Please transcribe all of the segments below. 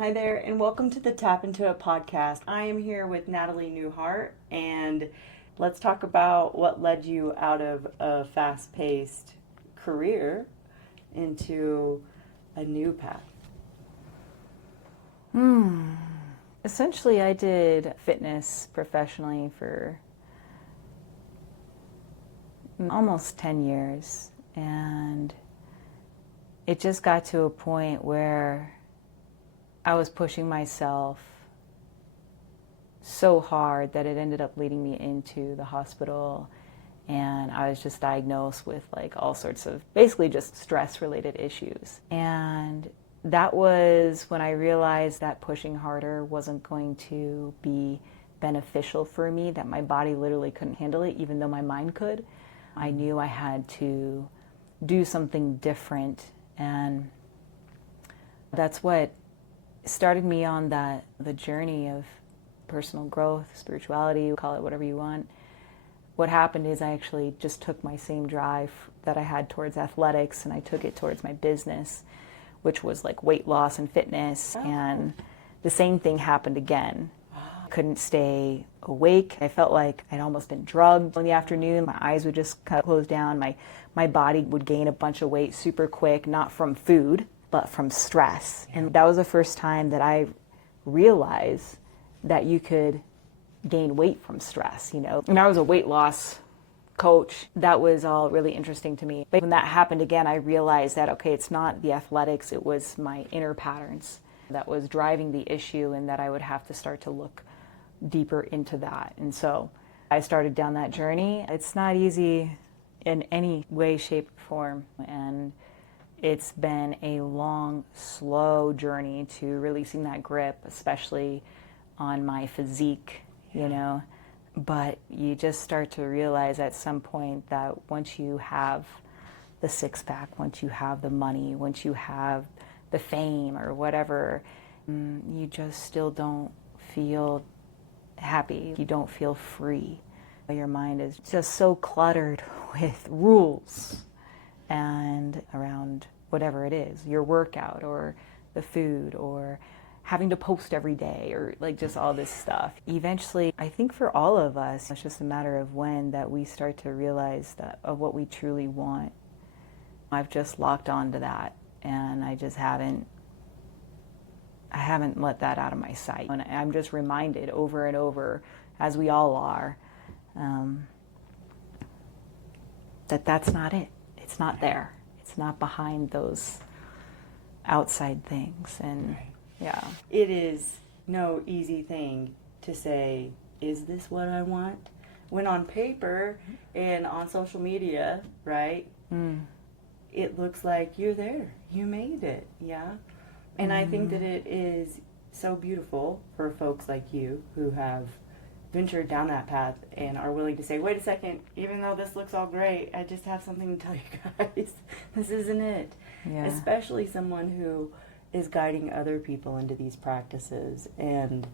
Hi there, and welcome to the Tap Intuit Podcast. I am here with Natalie Newhart, and let's talk about what led you out of a fast-paced career into a new path. Essentially, I did fitness professionally for almost 10 years, and it just got to a point where I was pushing myself so hard that it ended up leading me into the hospital, and I was just diagnosed with like all sorts of basically just stress related issues. And that was when I realized that pushing harder wasn't going to be beneficial for me, that my body literally couldn't handle it even though my mind could. I knew I had to do something different, and that's what started me on the journey of personal growth, spirituality, call it whatever you want. What happened is I actually just took my same drive that I had towards athletics and I took it towards my business, which was like weight loss and fitness. And the same thing happened again. I couldn't stay awake. I felt like I'd almost been drugged in the afternoon. My eyes would just kind of close down. My body would gain a bunch of weight super quick, not from food, but from stress. And that was the first time that I realized that you could gain weight from stress, you know. And I was a weight loss coach. That was all really interesting to me. But when that happened again, I realized that, okay, it's not the athletics, it was my inner patterns that was driving the issue, and that I would have to start to look deeper into that. And so I started down that journey. It's not easy in any way, shape, or form. And it's been a long, slow journey to releasing that grip, especially on my physique, you know. But you just start to realize at some point that once you have the six-pack, once you have the money, once you have the fame or whatever, you just still don't feel happy. You don't feel free. Your mind is just so cluttered with rules and around whatever it is, your workout or the food or having to post every day or like just all this stuff. Eventually, I think for all of us, it's just a matter of when that we start to realize that of what we truly want. I've just locked onto that, and I haven't let that out of my sight. And I'm just reminded over and over, as we all are, that that's not it. It's not there. It's not behind those outside things. And yeah. It is no easy thing to say, is this what I want? When on paper and on social media, right? It looks like you're there. You made it, yeah? And I think that it is so beautiful for folks like you who have ventured down that path and are willing to say, wait a second, even though this looks all great, I just have something to tell you guys. This isn't it. Yeah. Especially someone who is guiding other people into these practices. And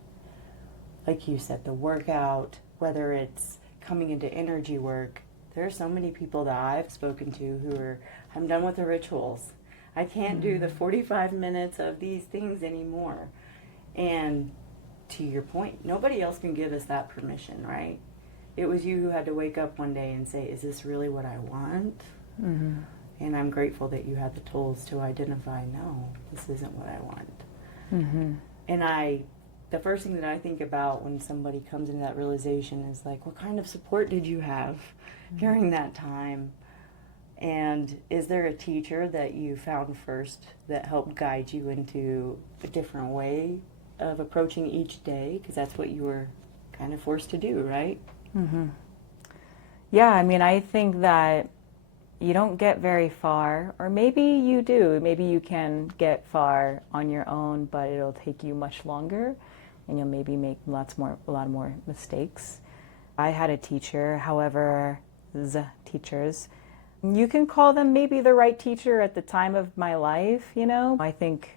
like you said, the workout, whether it's coming into energy work, there are so many people that I've spoken to who are, I'm done with the rituals. I can't do the 45 minutes of these things anymore. And to your point, nobody else can give us that permission, right? It was you who had to wake up one day and say, is this really what I want? And I'm grateful that you had the tools to identify, no, this isn't what I want. And the first thing that I think about when somebody comes into that realization is like, what kind of support did you have during that time? And is there a teacher that you found first that helped guide you into a different way of approaching each day? Because that's what you were kind of forced to do, right? Yeah, I mean, I think that you don't get very far, or maybe you do. Maybe you can get far on your own, but it'll take you much longer, and you'll maybe make a lot more mistakes. I had a teacher, however, teachers, you can call them maybe the right teacher at the time of my life, you know? I think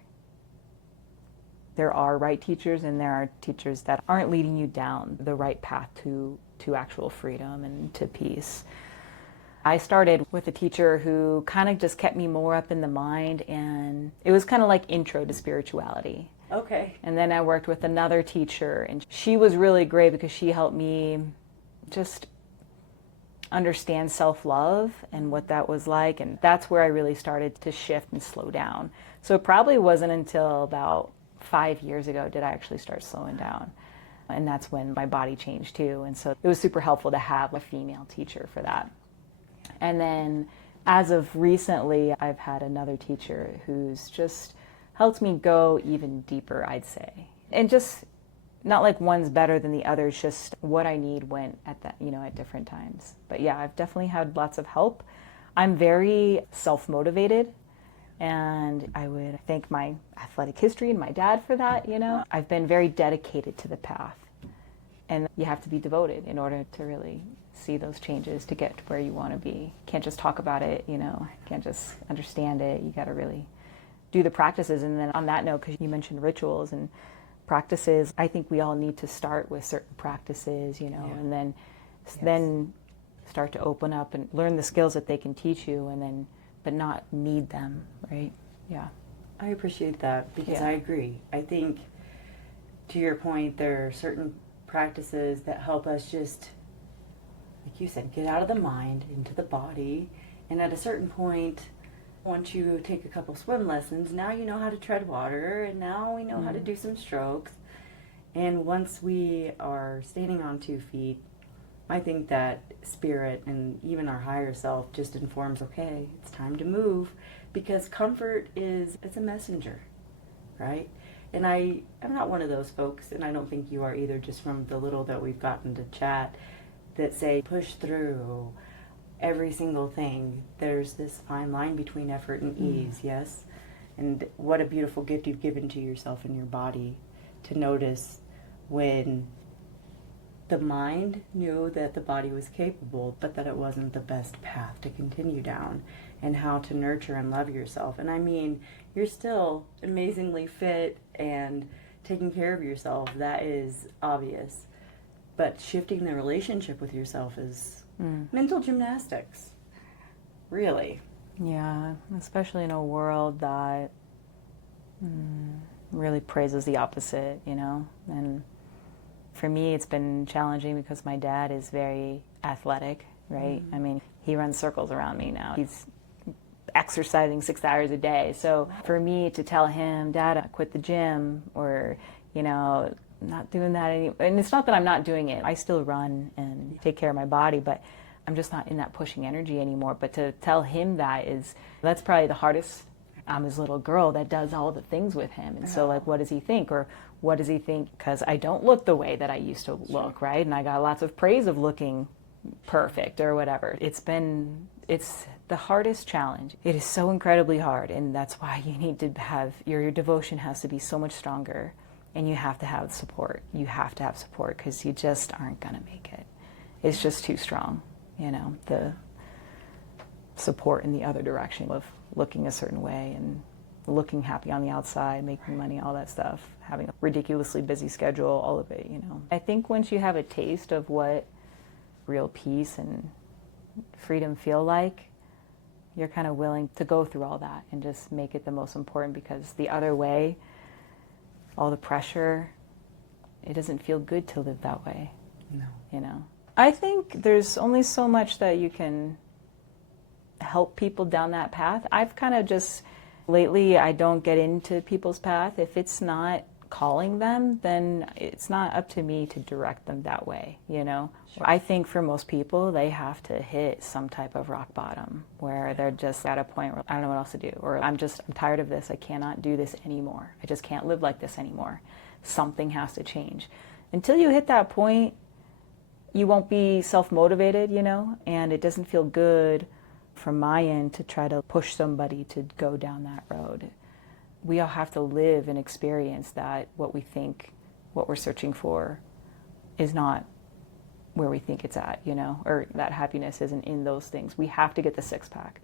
there are right teachers and there are teachers that aren't leading you down the right path to actual freedom and to peace. I started with a teacher who kind of just kept me more up in the mind, and it was kind of like intro to spirituality. Okay. And then I worked with another teacher, and she was really great because she helped me just understand self-love and what that was like. And that's where I really started to shift and slow down. So it probably wasn't until about 5 years ago did I actually start slowing down. And that's when my body changed too. And so it was super helpful to have a female teacher for that. And then as of recently, I've had another teacher who's just helped me go even deeper, I'd say. And just not like one's better than the other, it's just what I need when at that, at different times. But yeah, I've definitely had lots of help. I'm very self-motivated, and I would thank my athletic history and my dad for that, I've been very dedicated to the path. And you have to be devoted in order to really see those changes to get to where you want to be. You can't just talk about it, can't just understand it. You got to really do the practices. And then on that note, because you mentioned rituals and practices, I think we all need to start with certain practices, and then start to open up and learn the skills that they can teach you, and then but not need them, right? Yeah. I appreciate that because I agree. I think, to your point, there are certain practices that help us just, like you said, get out of the mind into the body. And at a certain point, once you take a couple swim lessons, now you know how to tread water, and now we know how to do some strokes. And once we are standing on 2 feet, I think that spirit and even our higher self just informs, okay, it's time to move, because comfort it's a messenger, right? And I'm not one of those folks, and I don't think you are either, just from the little that we've gotten to chat, that say push through every single thing. There's this fine line between effort and ease, yes? And what a beautiful gift you've given to yourself and your body to notice when the mind knew that the body was capable, but that it wasn't the best path to continue down, and how to nurture and love yourself. And I mean, you're still amazingly fit and taking care of yourself. That is obvious. But shifting the relationship with yourself is mental gymnastics. Really. Yeah, especially in a world that really praises the opposite, And for me, it's been challenging because my dad is very athletic, right? I mean, he runs circles around me now. He's exercising 6 hours a day. So for me to tell him, Dad, I quit the gym, or, not doing that anymore. And it's not that I'm not doing it. I still run and take care of my body, but I'm just not in that pushing energy anymore. But to tell him that's probably the hardest. I'm his little girl that does all the things with him. And so, what does he think? Or what does he think? Because I don't look the way that I used to look, right? And I got lots of praise of looking perfect or whatever. It's the hardest challenge. It is so incredibly hard. And that's why you need to have, your devotion has to be so much stronger. And you have to have support. You have to have support, because you just aren't going to make it. It's just too strong, the support in the other direction of looking a certain way and looking happy on the outside, making money, all that stuff, having a ridiculously busy schedule, all of it, I think once you have a taste of what real peace and freedom feel like, you're kind of willing to go through all that and just make it the most important, because the other way, all the pressure, it doesn't feel good to live that way. No. I think there's only so much that you can help people down that path. I've kind of just, lately, I don't get into people's path. If it's not calling them, then it's not up to me to direct them that way, Sure. I think for most people, they have to hit some type of rock bottom where they're just at a point where I don't know what else to do, or I'm tired of this. I cannot do this anymore. I just can't live like this anymore. Something has to change. Until you hit that point, you won't be self-motivated, and it doesn't feel good from my end to try to push somebody to go down that road. We all have to live and experience that what we're searching for is not where we think it's at, or that happiness isn't in those things. We have to get the 6-pack.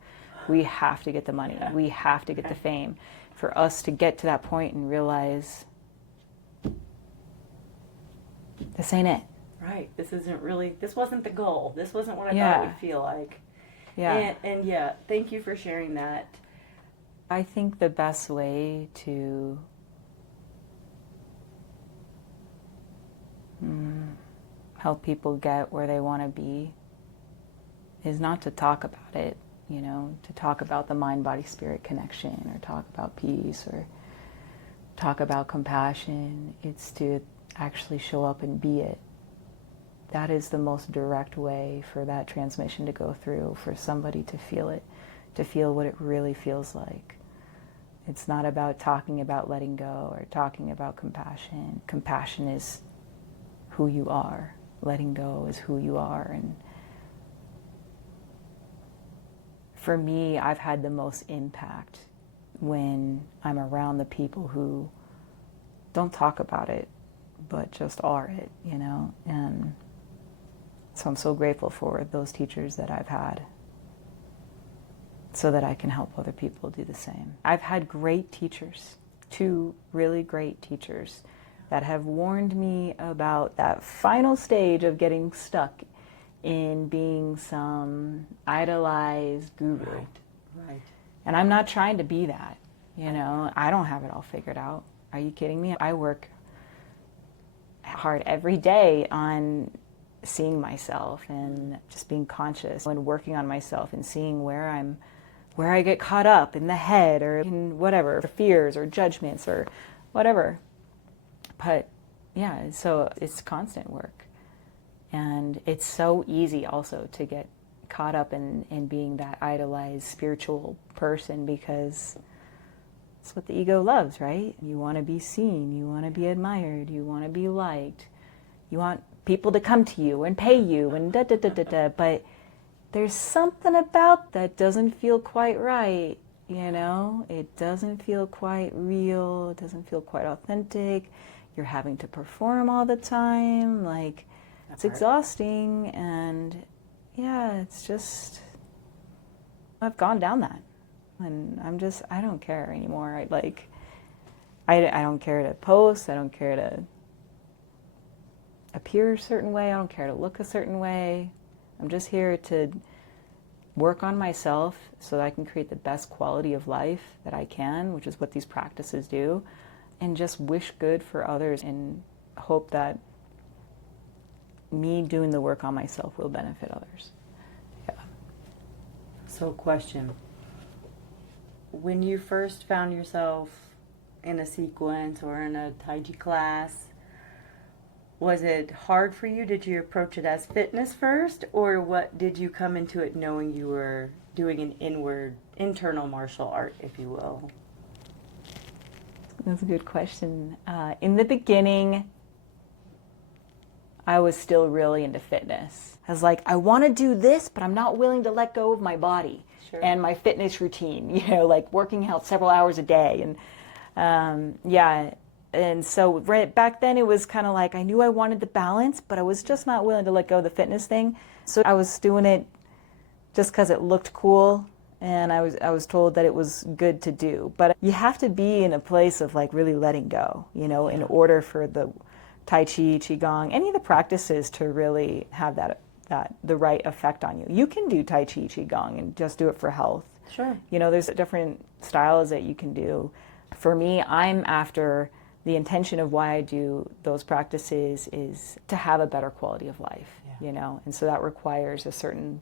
We have to get the money. Yeah. We have to get the fame for us to get to that point and realize this ain't it. Right. This wasn't the goal. This wasn't what I thought it would feel like. Yeah. And thank you for sharing that. I think the best way to help people get where they want to be is not to talk about it, you know, to talk about the mind-body-spirit connection or talk about peace or talk about compassion. It's to actually show up and be it. That is the most direct way for that transmission to go through, for somebody to feel it, to feel what it really feels like. It's not about talking about letting go or talking about compassion. Compassion is who you are. Letting go is who you are. And for me, I've had the most impact when I'm around the people who don't talk about it, but just are it, you know? And so I'm so grateful for those teachers that I've had so that I can help other people do the same. I've had great teachers, 2 really great teachers that have warned me about that final stage of getting stuck in being some idolized guru. Right. And I'm not trying to be that, you know? I don't have it all figured out. Are you kidding me? I work hard every day on seeing myself and just being conscious and working on myself and seeing where I get caught up in the head or in whatever, fears or judgments or whatever. But yeah, so it's constant work. And it's so easy also to get caught up in being that idolized spiritual person, because it's what the ego loves, right? You want to be seen, you want to be admired, you want to be liked, you want people to come to you and pay you and da-da-da-da-da. But there's something about that doesn't feel quite right, you know? It doesn't feel quite real, it doesn't feel quite authentic. You're having to perform all the time, like, it's exhausting. And yeah, it's just, I've gone down that. And I don't care anymore. I don't care to post, I don't care to appear a certain way, I don't care to look a certain way. I'm just here to work on myself so that I can create the best quality of life that I can, which is what these practices do, and just wish good for others and hope that me doing the work on myself will benefit others. Yeah. So, question. When you first found yourself in a sequence or in a Tai Chi class, was it hard for you? Did you approach it as fitness first, or what did you come into it knowing you were doing an internal martial art, if you will? That's a good question. In the beginning, I was still really into fitness. I was like, I want to do this, but I'm not willing to let go of my body. Sure. And my fitness routine, you know, like working out several hours a day. And yeah, and so right back then it was kind of like I knew I wanted the balance, but I was just not willing to let go of the fitness thing. So I was doing it just because it looked cool, and I was told that it was good to do. But you have to be in a place of like really letting go, you know, in order for the Tai Chi, Qigong, any of the practices to really have that the right effect on you. You can do Tai Chi, Qigong and just do it for health. Sure. You know, there's different styles that you can do. For me, I'm after the intention of why I do those practices is to have a better quality of life, you know, and so that requires a certain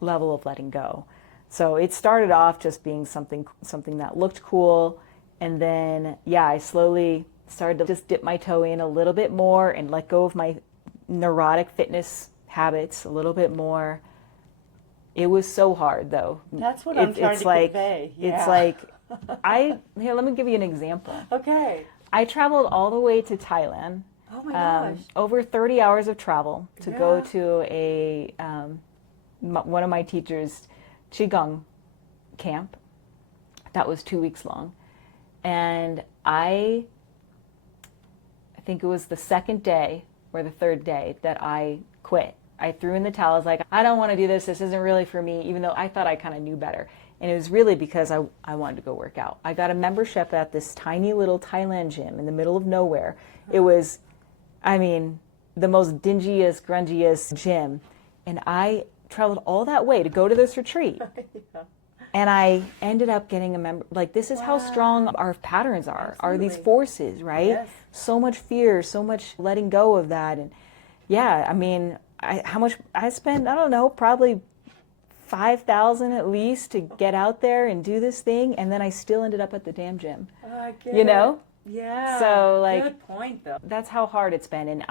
level of letting go. So it started off just being something that looked cool, and then, yeah, I slowly started to just dip my toe in a little bit more and let go of my neurotic fitness habits a little bit more. It was so hard, though. That's what I'm trying to convey. Yeah. It's like, here, let me give you an example. Okay. I traveled all the way to Thailand. Oh my gosh. Over 30 hours of travel to go to one of my teachers' Qigong camp. That was 2 weeks long. And I think it was the second day or the third day that I quit. I threw in the towel. I was like, I don't want to do this. This isn't really for me, even though I thought I kind of knew better. And it was really because I wanted to go work out. I got a membership at this tiny little Thailand gym in the middle of nowhere. It was, I mean, the most dingiest, grungiest gym. And I traveled all that way to go to this retreat. And I ended up getting a member. Like, this is how strong our patterns are these forces, right? Yes. So much fear, so much letting go of that. Yeah, I mean, how much I spent, I don't know, probably 5,000 at least to get out there and do this thing, and then I still ended up at the damn gym. I get You know? it. Yeah. So, like, good point, though. that's how hard it's been, and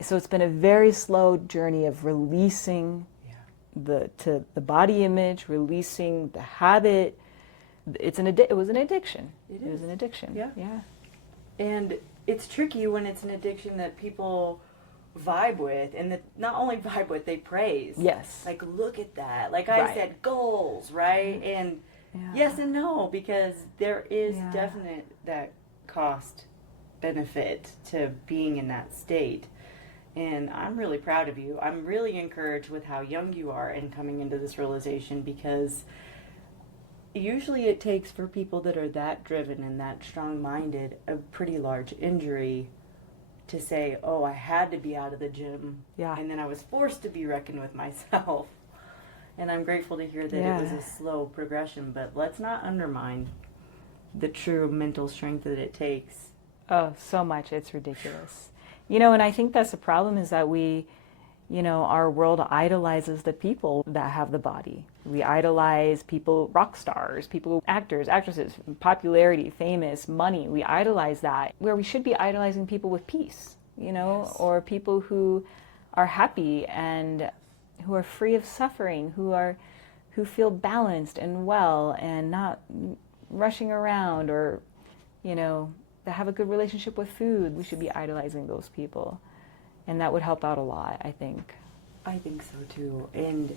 so it's been a very slow journey of releasing the body image, releasing the habit. It was an addiction. It was an addiction. Yeah. Yeah. And it's tricky when it's an addiction that people vibe with, and that not only vibe with, they praise. Yes. Like, look at that. Like I said, goals, right? And yes and no, because there is definite that cost benefit to being in that state. And I'm really proud of you. I'm really encouraged with how young you are and coming into this realization, because usually it takes, for people that are that driven and that strong-minded, a pretty large injury to say, oh, I had to be out of the gym. Yeah. And then I was forced to be reckoned with myself. And I'm grateful to hear that it was a slow progression, but let's not undermine the true mental strength that it takes. Oh, so much. It's ridiculous. You know, and I think that's the problem, is that our world idolizes the people that have the body. We idolize people, rock stars, people, actors, actresses, popularity, famous, money. We idolize that, where we should be idolizing people with peace, or people who are happy and who are free of suffering, who feel balanced and well and not rushing around, or, that have a good relationship with food. We should be idolizing those people. And that would help out a lot, I think. I think so too. And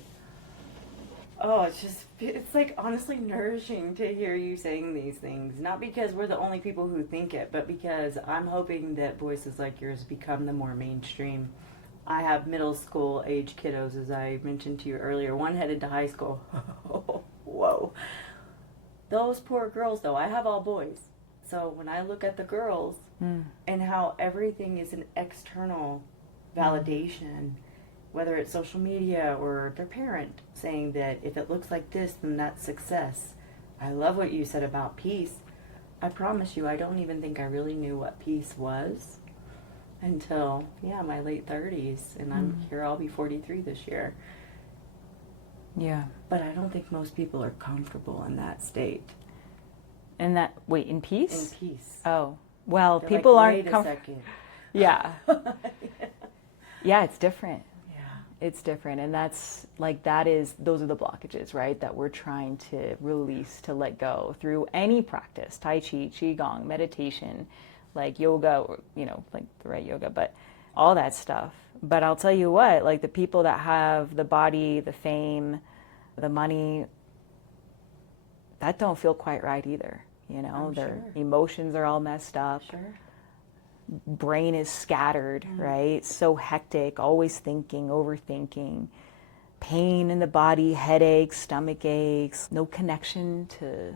it's like honestly nourishing to hear you saying these things. Not because we're the only people who think it, but because I'm hoping that voices like yours become the more mainstream. I have middle school age kiddos, as I mentioned to you earlier. One headed to high school. Whoa. Those poor girls, though. I have all boys. So when I look at the girls and how everything is an external validation, whether it's social media or their parent saying that if it looks like this, then that's success. I love what you said about peace. I promise you, I don't even think I really knew what peace was until, my late 30s. And I'm here, I'll be 43 this year. Yeah. But I don't think most people are comfortable in that state. And in peace? In peace. Oh, well, They're people like, aren't comfortable. Yeah. Yeah, it's different. Yeah. It's different. And those are the blockages, right? That we're trying to release, to let go through any practice, Tai Chi, Qigong, meditation, like yoga, or, like the right yoga, but all that stuff. But I'll tell you what, like the people that have the body, the fame, the money, that don't feel quite right either. Their emotions are all messed up. Sure. Brain is scattered, right? So hectic, always thinking, overthinking, pain in the body, headaches, stomach aches, no connection to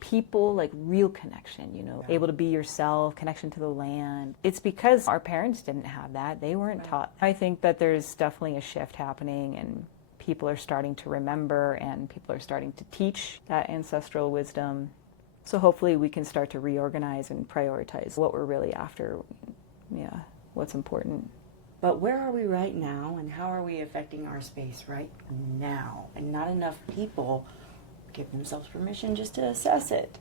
people, like real connection, able to be yourself, connection to the land. It's because our parents didn't have that. They weren't taught. I think that there's definitely a shift happening, and people are starting to remember, and people are starting to teach that ancestral wisdom. So hopefully we can start to reorganize and prioritize what we're really after, what's important. But where are we right now, and how are we affecting our space right now? And not enough people give themselves permission just to assess it.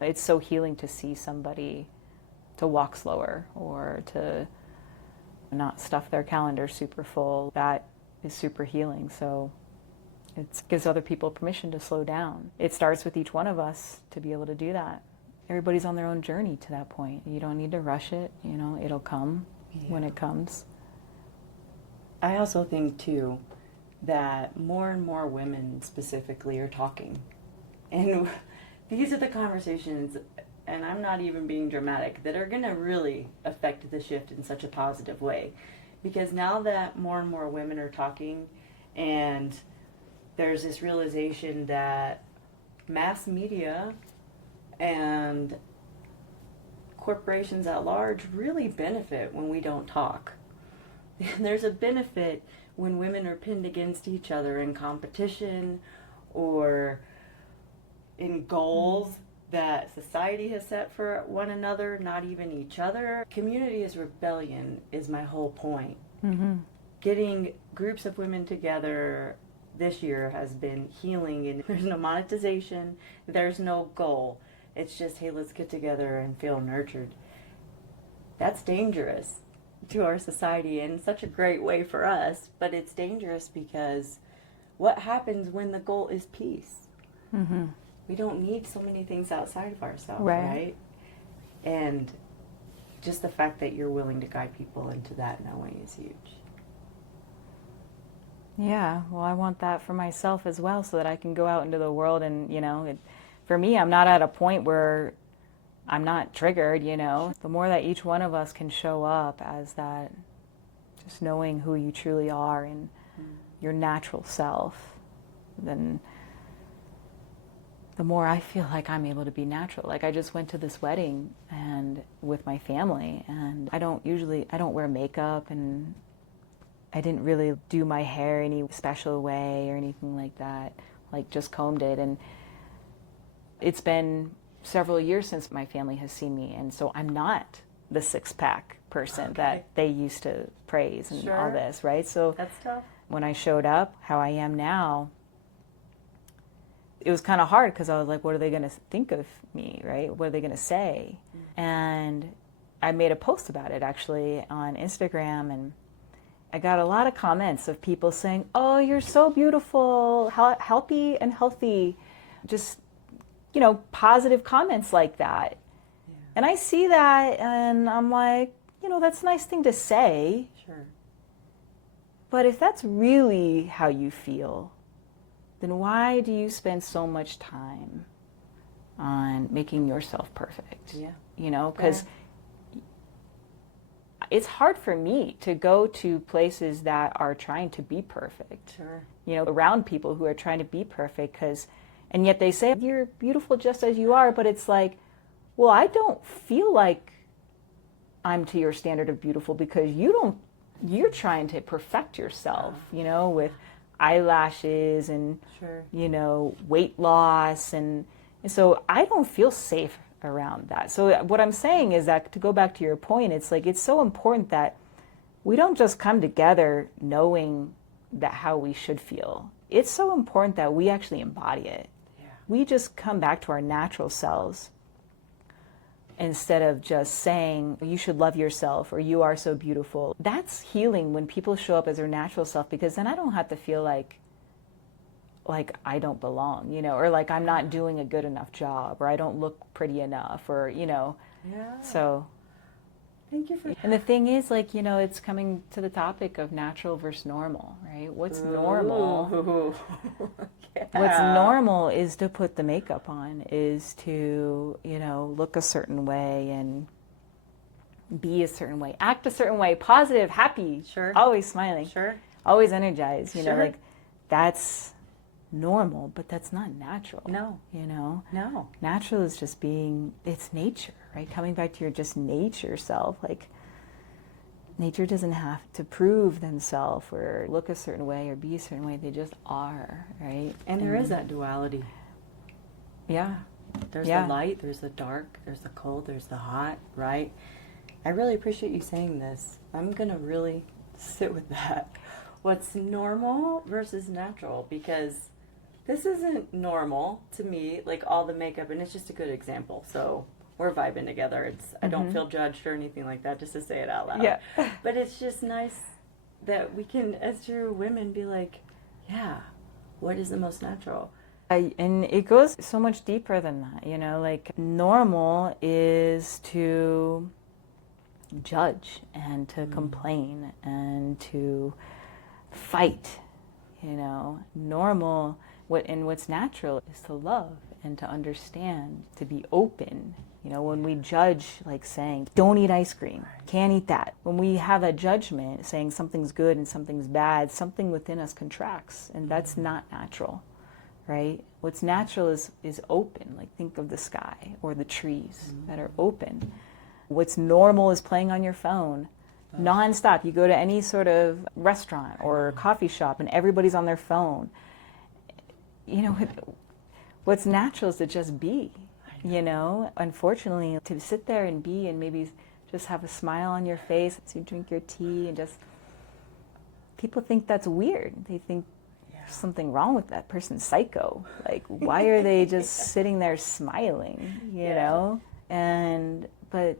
It's so healing to see somebody to walk slower, or to not stuff their calendar super full. That is super healing. So it gives other people permission to slow down. It starts with each one of us to be able to do that. Everybody's on their own journey to that point. You don't need to rush it. It'll come when it comes. I also think, too, that more and more women specifically are talking. And these are the conversations, and I'm not even being dramatic, that are going to really affect the shift in such a positive way. Because now that more and more women are talking, and there's this realization that mass media and corporations at large really benefit when we don't talk. There's a benefit when women are pinned against each other in competition or in goals that society has set for one another, not even each other. Community is rebellion is my whole point. Mm-hmm. Getting groups of women together this year has been healing, and there's no monetization, there's no goal. It's just, hey, let's get together and feel nurtured. That's dangerous to our society in such a great way for us, but it's dangerous because what happens when the goal is peace? Mm-hmm. We don't need so many things outside of ourselves, Right. right? And just the fact that you're willing to guide people into that knowing is huge. Yeah, well, I want that for myself as well, so that I can go out into the world and, for me, I'm not at a point where I'm not triggered, The more that each one of us can show up as that, just knowing who you truly are and your natural self, then the more I feel like I'm able to be natural. Like, I just went to this wedding and with my family, and I don't wear makeup, and I didn't really do my hair any special way or anything like that, like just combed it. And it's been several years since my family has seen me, and so I'm not the six-pack person that they used to praise and all this, right? So that's tough. When I showed up, how I am now, it was kind of hard because I was like, what are they going to think of me, right? What are they going to say? And I made a post about it actually on Instagram, and I got a lot of comments of people saying, oh, you're so beautiful, happy and healthy, just, positive comments like that. Yeah. And I see that and I'm like, that's a nice thing to say. Sure. But if that's really how you feel, then why do you spend so much time on making yourself perfect? Yeah. Because it's hard for me to go to places that are trying to be perfect. Sure. Around people who are trying to be perfect, and yet they say, you're beautiful just as you are, but it's like, well, I don't feel like I'm to your standard of beautiful because you're trying to perfect yourself, with eyelashes and, weight loss. And so I don't feel safe around that. So what I'm saying is that, to go back to your point, it's like, it's so important that we don't just come together knowing that how we should feel. It's so important that we actually embody it. Yeah. We just come back to our natural selves instead of just saying, you should love yourself, or you are so beautiful. That's healing when people show up as their natural self, because then I don't have to feel like I don't belong, or like I'm not doing a good enough job, or I don't look pretty enough, or, Yeah. So. Thank you for. And the thing is, it's coming to the topic of natural versus normal, right? What's normal? Yeah. What's normal is to put the makeup on, is to, look a certain way and be a certain way, act a certain way, positive, happy, sure, always smiling, sure, always energized, sure. That's normal, but that's not natural. No. No. Natural is just it's nature, right? Coming back to your just nature self, nature doesn't have to prove themselves or look a certain way or be a certain way. They just are, right? And there is that duality. Yeah. There's the light, there's the dark, there's the cold, there's the hot, right? I really appreciate you saying this. I'm going to really sit with that. What's normal versus natural, because this isn't normal to me, like all the makeup, and it's just a good example. So we're vibing together. I don't feel judged or anything like that, just to say it out loud. Yeah. But it's just nice that we can, as true women, be like, yeah, what is the most natural? And it goes so much deeper than that, normal is to judge and to complain and to fight, normal. What's natural is to love and to understand, to be open. When we judge, like saying, don't eat ice cream, can't eat that. When we have a judgment saying something's good and something's bad, something within us contracts, and that's not natural, right? What's natural is open, like think of the sky or the trees that are open. What's normal is playing on your phone nonstop. You go to any sort of restaurant or coffee shop and everybody's on their phone. What's natural is to just be. You know, unfortunately, to sit there and be and maybe just have a smile on your face as you drink your tea and just, people think that's weird. They think there's something wrong with that person's psycho. Like, why are they just sitting there smiling, you know? But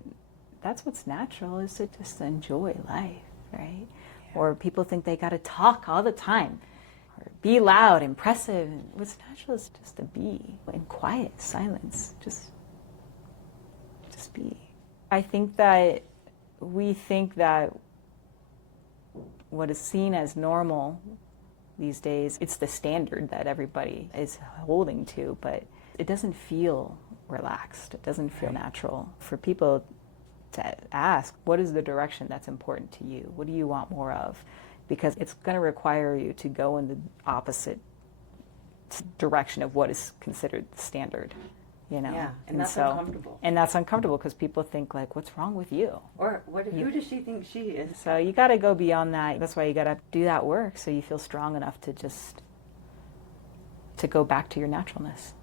that's what's natural, is to just enjoy life, right? Or people think they got to talk all the time or be loud, impressive. What's natural is just to be in quiet silence, just be. I think that we think that what is seen as normal these days, it's the standard that everybody is holding to, but it doesn't feel relaxed. It doesn't feel natural. For people to ask, what is the direction that's important to you? What do you want more of? Because it's going to require you to go in the opposite direction of what is considered standard, you know? Yeah, and that's uncomfortable. And that's uncomfortable because people think, like, what's wrong with you? Or who does she think she is? So you got to go beyond that. That's why you got to do that work so you feel strong enough to go back to your naturalness.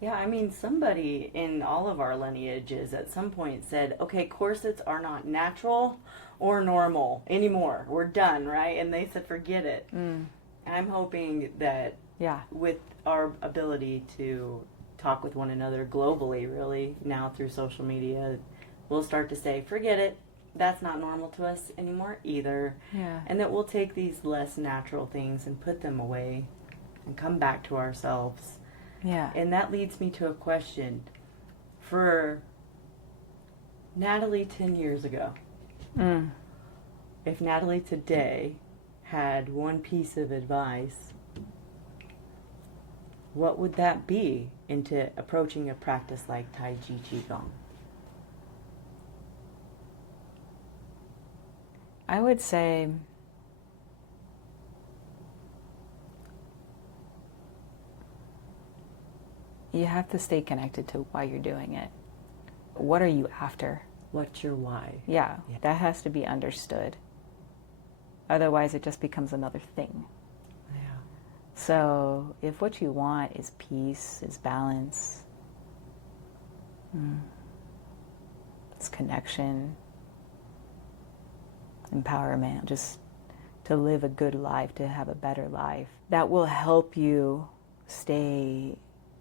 Yeah, I mean, somebody in all of our lineages at some point said, okay, corsets are not natural or normal anymore. We're done, right? And they said, forget it. I'm hoping that with our ability to talk with one another globally, really, now through social media, we'll start to say, forget it. That's not normal to us anymore either. Yeah. And that we'll take these less natural things and put them away and come back to ourselves. Yeah. And that leads me to a question for Natalie 10 years ago. If Natalie today had one piece of advice, what would that be into approaching a practice like Tai Chi Qigong? I would say you have to stay connected to why you're doing it. What are you after? What's your why? Yeah, that has to be understood. Otherwise, it just becomes another thing. Yeah. So if what you want is peace, is balance, it's connection, empowerment, just to live a good life, to have a better life, that will help you stay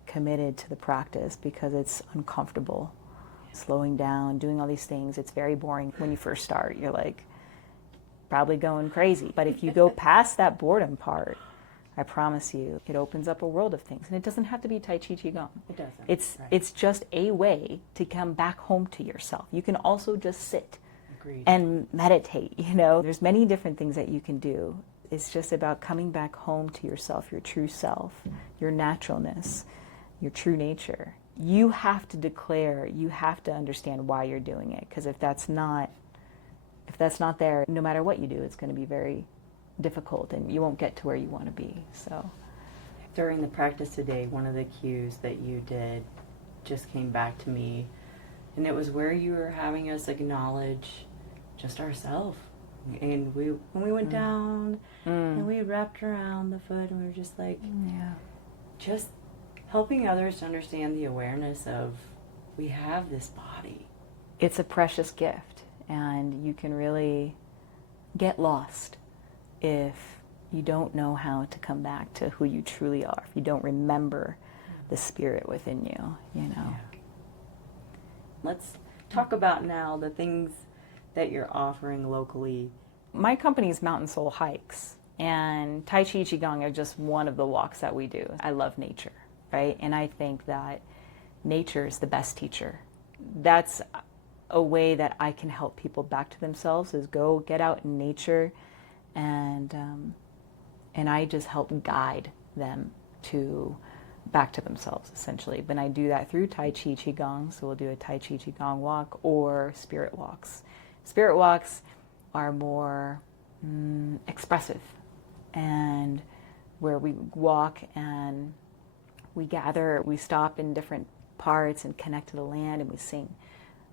committed to the practice because it's uncomfortable. Slowing down, doing all these things, it's very boring when you first start. You're like probably going crazy. But if you go past that boredom part, I promise you, it opens up a world of things. And it doesn't have to be Tai Chi Qigong. It doesn't. It's just a way to come back home to yourself. You can also just sit Agreed. and meditate, you know. There's many different things that you can do. It's just about coming back home to yourself, your true self, your naturalness, your true nature. You have to declare, you have to understand why you're doing it, because if that's not there, no matter what you do, it's going to be very difficult and you won't get to where you want to be. So during the practice today, one of the cues that you did just came back to me, and it was where you were having us acknowledge just ourselves. And when we went down and we wrapped around the foot, and we were just like, just helping others to understand the awareness of we have this body. It's a precious gift, and you can really get lost if you don't know how to come back to who you truly are, if you don't remember the spirit within you, you know. Yeah. Let's talk about now the things that you're offering locally. My company is Mountain Soul Hikes, and Tai Chi Qigong are just one of the walks that we do. I love nature. Right? And I think that nature is the best teacher. That's a way that I can help people back to themselves, is go get out in nature, and I just help guide them back to themselves, essentially. But I do that through Tai Chi Qigong, so we'll do a Tai Chi Qigong walk or spirit walks. Spirit walks are more expressive, and where we walk and we gather, we stop in different parts and connect to the land, and we sing.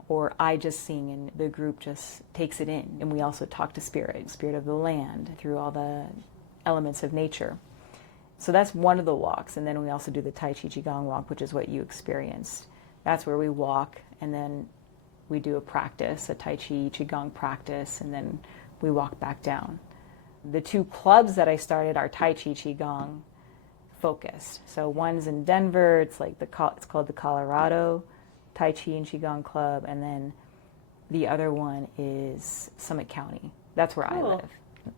Or I just sing and the group just takes it in. And we also talk to spirit of the land, through all the elements of nature. So that's one of the walks. And then we also do the Tai Chi Qigong walk, which is what you experienced. That's where we walk, and then we do a practice, a Tai Chi, Qigong practice, and then we walk back down. The 2 clubs that I started are Tai Chi, Qigong focused. So one's in Denver, it's called the Colorado Tai Chi and Qigong Club, and then the other one is Summit County. That's where I live.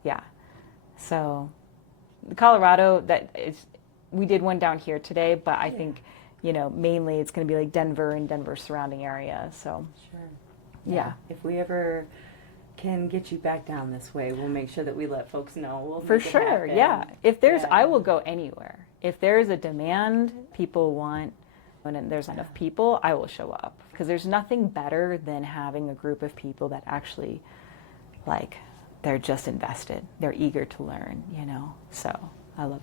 Yeah. So Colorado, we did one down here today, but I think, mainly it's going to be like Denver and Denver surrounding area. So sure. Yeah. If we ever can get you back down this way, we'll make sure that we let folks know. We'll for make it sure. happen. Yeah. If there's, I will go anywhere. If there's a demand, people want, and there's enough people, I will show up. Because there's nothing better than having a group of people that actually, they're just invested. They're eager to learn, So I love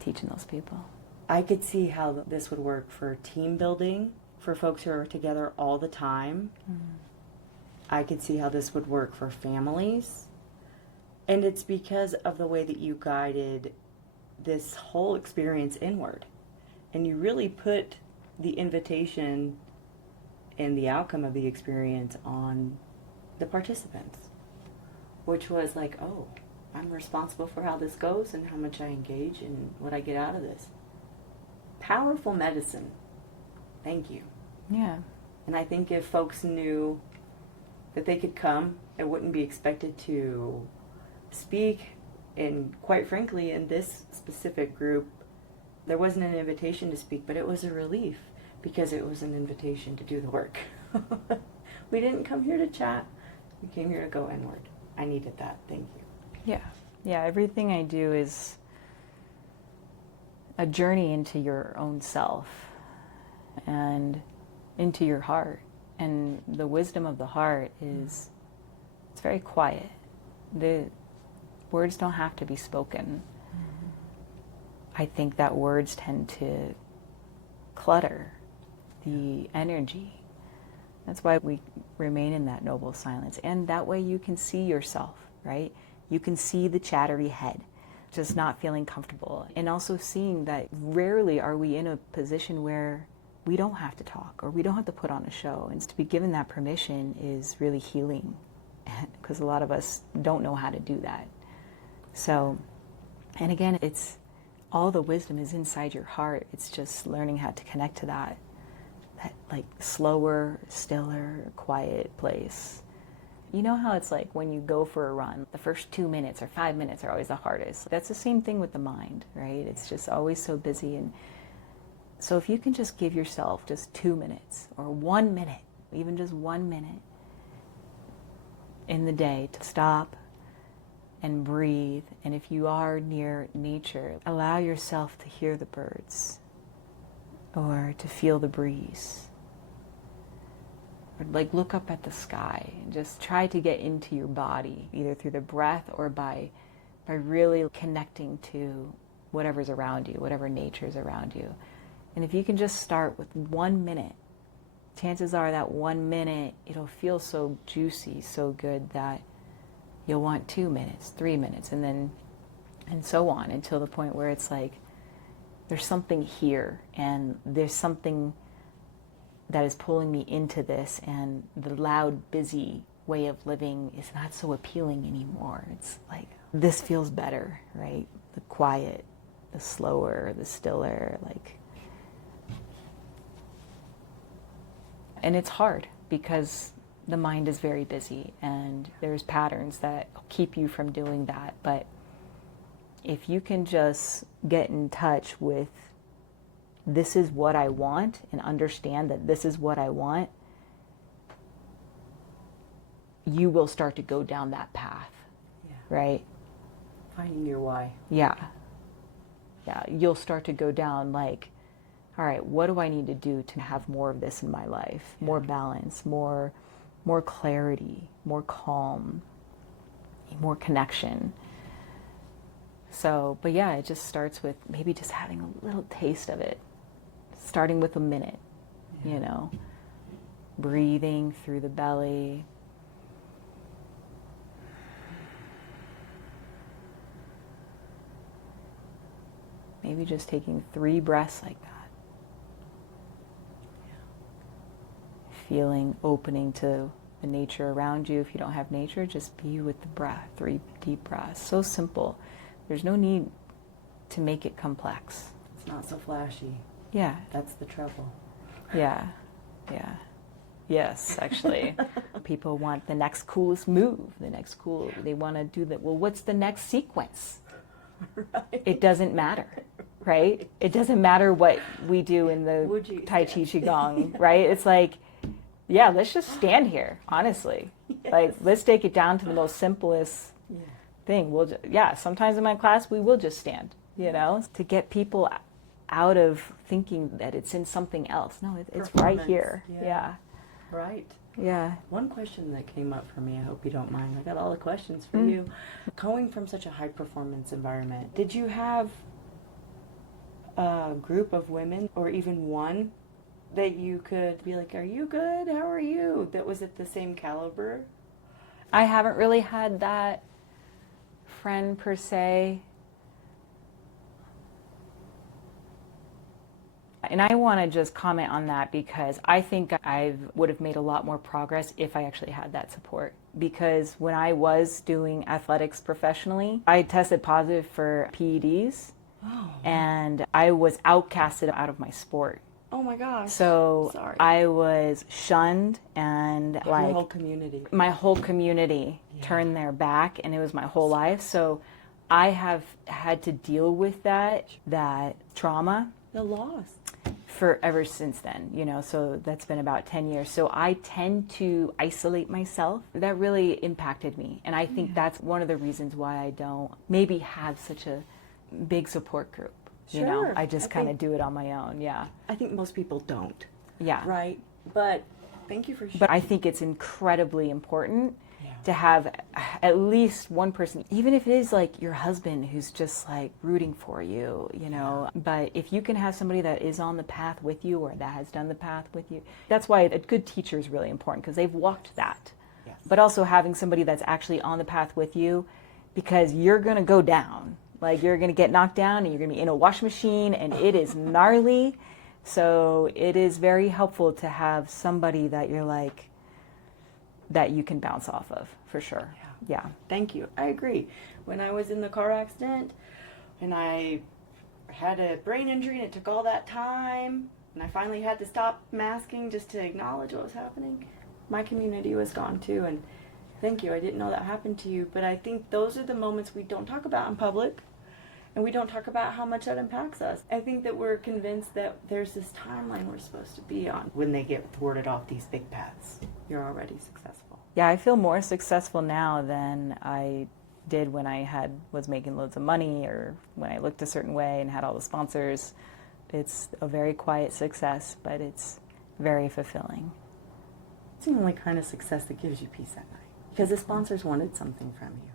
teaching those people. I could see how this would work for team building, for folks who are together all the time. Mm-hmm. I could see how this would work for families. And it's because of the way that you guided this whole experience inward. And you really put the invitation and the outcome of the experience on the participants, which was like, oh, I'm responsible for how this goes and how much I engage and what I get out of this. Powerful medicine. Thank you. Yeah. And I think if folks knew that they could come and wouldn't be expected to speak, and quite frankly, in this specific group, there wasn't an invitation to speak, but it was a relief because it was an invitation to do the work. We didn't come here to chat. We came here to go inward. I needed that. Thank you. Yeah. Yeah, everything I do is a journey into your own self and into your heart. And the wisdom of the heart is, it's very quiet. The words don't have to be spoken. Mm-hmm. I think that words tend to clutter the energy. That's why we remain in that noble silence. And that way you can see yourself, right? You can see the chattery head, just not feeling comfortable. And also seeing that rarely are we in a position where we don't have to talk or we don't have to put on a show. And to be given that permission is really healing because a lot of us don't know how to do that. So, and again, it's all the wisdom is inside your heart. It's just learning how to connect to that like slower, stiller, quiet place. You know how it's like when you go for a run, the first 2 minutes or 5 minutes are always the hardest. That's the same thing with the mind, right? It's just always so busy. And so if you can just give yourself just 2 minutes or 1 minute, even just 1 minute in the day to stop and breathe. And if you are near nature, allow yourself to hear the birds or to feel the breeze. Or like look up at the sky and just try to get into your body, either through the breath or by really connecting to whatever's around you, whatever nature's around you. And if you can just start with 1 minute, chances are that 1 minute, it'll feel so juicy, so good that you'll want 2 minutes, 3 minutes, and so on until the point where it's like, there's something here and there's something that is pulling me into this, and the loud, busy way of living is not so appealing anymore. It's like, this feels better, right? The quiet, the slower, the stiller, like. And it's hard because the mind is very busy and there's patterns that keep you from doing that. But if you can just get in touch with this is what I want and understand that this is what I want, you will start to go down that path, right? Finding your why. Yeah. You'll start to go down like, all right, what do I need to do to have more of this in my life? More balance, more clarity, more calm, more connection. So, but yeah, it just starts with maybe just having a little taste of it. Starting with a minute, breathing through the belly. Maybe just taking 3 breaths like that. feeling, opening to the nature around you. If you don't have nature, just be with the breath, 3 deep breaths. So simple. There's no need to make it complex. It's not so flashy. Yeah. That's the trouble. Yeah. Yeah. Yes, actually. People want the next coolest move, they want to do that. Well, what's the next sequence? Right. It doesn't matter, right? It doesn't matter what we do in the Tai Chi Qigong, right? It's like, yeah, let's just stand here, honestly. Yes. Like, let's take it down to the most simplest thing. Sometimes in my class, we will just stand, to get people out of thinking that it's in something else. No, it's right here. Yeah. Right. Yeah. One question that came up for me, I hope you don't mind. I got all the questions for you. Going from such a high performance environment, did you have a group of women or even one that you could be like, are you good? How are you? That was at the same caliber? I haven't really had that friend per se. And I want to just comment on that because I think I would have made a lot more progress if I actually had that support. Because when I was doing athletics professionally, I tested positive for PEDs and I was outcasted out of my sport. Oh my gosh. So sorry. I was shunned and Your whole community. My whole community turned their back, and it was my whole life. So I have had to deal with that trauma. The loss. For ever since then, so that's been about 10 years. So I tend to isolate myself. That really impacted me. And I think that's one of the reasons why I don't maybe have such a big support group. Sure. I just kind of do it on my own. Yeah. I think most people don't. Yeah. Right. But thank you for sharing. But I think it's incredibly important to have at least one person, even if it is like your husband who's just like rooting for you, but if you can have somebody that is on the path with you or that has done the path with you, that's why a good teacher is really important because they've walked that. Yes. But also having somebody that's actually on the path with you, because you're going to go down. Like, you're going to get knocked down and you're going to be in a wash machine and it is gnarly. So it is very helpful to have somebody that you're like, that you can bounce off of, for sure. Yeah. Thank you. I agree. When I was in the car accident and I had a brain injury and it took all that time and I finally had to stop masking just to acknowledge what was happening, my community was gone too. And thank you. I didn't know that happened to you. But I think those are the moments we don't talk about in public. And we don't talk about how much that impacts us. I think that we're convinced that there's this timeline we're supposed to be on when they get thwarted off these big paths. You're already successful. Yeah, I feel more successful now than I did when I was making loads of money or when I looked a certain way and had all the sponsors. It's a very quiet success, but it's very fulfilling. It's the only kind of success that gives you peace at night because the sponsors wanted something from you.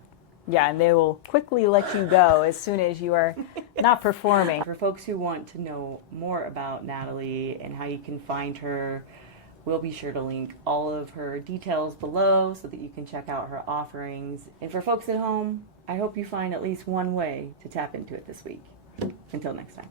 Yeah, and they will quickly let you go as soon as you are not performing. For folks who want to know more about Natalie and how you can find her, we'll be sure to link all of her details below so that you can check out her offerings. And for folks at home, I hope you find at least one way to tap into it this week. Until next time.